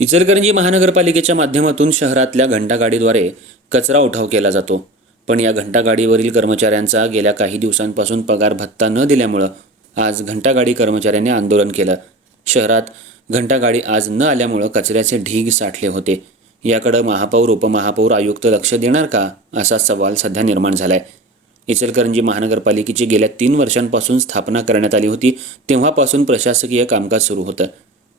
इचलकरंजी महानगरपालिकेच्या माध्यमातून शहरातल्या घंटागाडीद्वारे कचरा उठाव केला जातो. पण या घंटागाडीवरील कर्मचाऱ्यांचा गेल्या काही दिवसांपासून पगार भत्ता न दिल्यामुळं आज घंटागाडी कर्मचाऱ्यांनी आंदोलन केलं. शहरात घंटागाडी आज न आल्यामुळं कचऱ्याचे ढीग साठले होते. याकडं महापौर उपमहापौर आयुक्त लक्ष देणार का असा सवाल सध्या निर्माण झालाय. इचलकरंजी महानगरपालिकेची गेल्या तीन वर्षांपासून स्थापना करण्यात आली होती तेव्हापासून प्रशासकीय कामकाज सुरू होतं.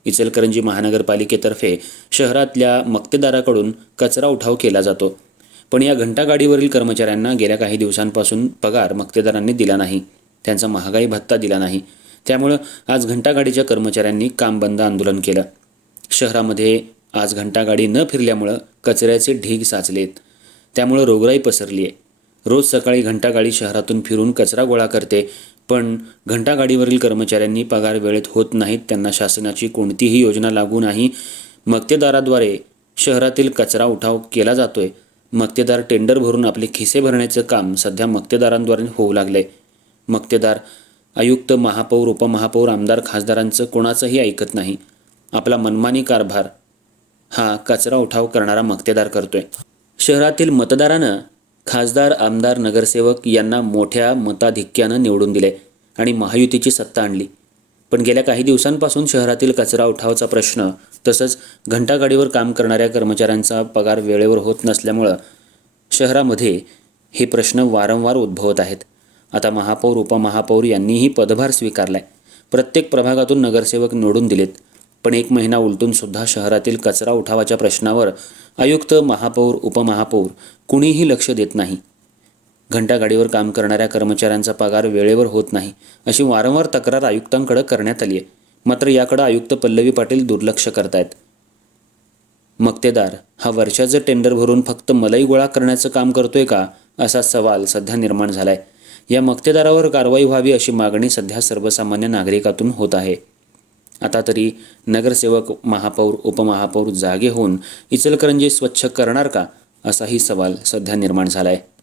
इचलकरंजी महानगरपालिकेतर्फे शहरातल्या मक्तेदाराकडून कचरा उठाव केला जातो. पण या घंटागाडीवरील कर्मचाऱ्यांना गेल्या काही दिवसांपासून पगार मक्तेदारांनी दिला नाही. त्यांचा महागाई भत्ता दिला नाही. त्यामुळं आज घंटागाडीच्या कर्मचाऱ्यांनी काम बंद आंदोलन केलं. शहरामध्ये आज घंटागाडी न फिरल्यामुळं कचऱ्याचे ढीग साचलेत. त्यामुळं रोगराई पसरली आहे रोज सकाळी घंटागाडी शहरातून फिरून कचरा गोळा करते पण घंटागाडीवरील कर्मचाऱ्यांनी पगार वेळेत होत नाहीत त्यांना शासनाची कोणतीही योजना लागू नाही. मक्तेदाराद्वारे शहरातील कचरा उठाव केला जातोय. मक्तेदार टेंडर भरून आपले खिसे भरण्याचं काम सध्या मक्तेदारांद्वारे होऊ लागले मक्तेदार आयुक्त महापौर उपमहापौर आमदार खासदारांचं कोणाचंही ऐकत नाही. आपला मनमानी कारभार हा कचरा उठाव करणारा मक्तेदार करतोय. शहरातील मतदारानं खासदार आमदार नगरसेवक यांना मोठ्या मताधिक्यानं निवडून दिले आणि महायुतीची सत्ता आणली. पण गेल्या काही दिवसांपासून शहरातील कचरा उठावाचा प्रश्न तसंच घंटागाडीवर काम करणाऱ्या कर्मचाऱ्यांचा पगार वेळेवर होत नसल्यामुळं शहरामध्ये हे प्रश्न वारंवार उद्भवत आहेत. आता महापौर उपमहापौर यांनीही पदभार स्वीकारलाय. प्रत्येक प्रभागातून नगरसेवक निवडून दिलेत. पण एक महिना उलटून सुद्धा शहरातील कचरा उठावाच्या प्रश्नावर आयुक्त महापौर उपमहापौर कुणीही लक्ष देत नाही. घंटागाडीवर काम करणाऱ्या कर्मचाऱ्यांचा पगार वेळेवर होत नाही अशी वारंवार तक्रार आयुक्तांकडे करण्यात आली आहे मात्र याकडे आयुक्त पल्लवी पाटील दुर्लक्ष करतायत. मक्तेदार हा वर्षाचं टेंडर भरून फक्त मलई गोळा करण्याचं काम करतोय का असा सवाल सध्या निर्माण झालाय. या मक्तेदारावर कारवाई व्हावी अशी मागणी सध्या सर्वसामान्य नागरिकातून होत आहे. आता तरी नगरसेवक महापौर उपमहापौर जागे होऊन इचलकरंजी स्वच्छ करणार का? असाही सवाल सध्या निर्माण झाला आहे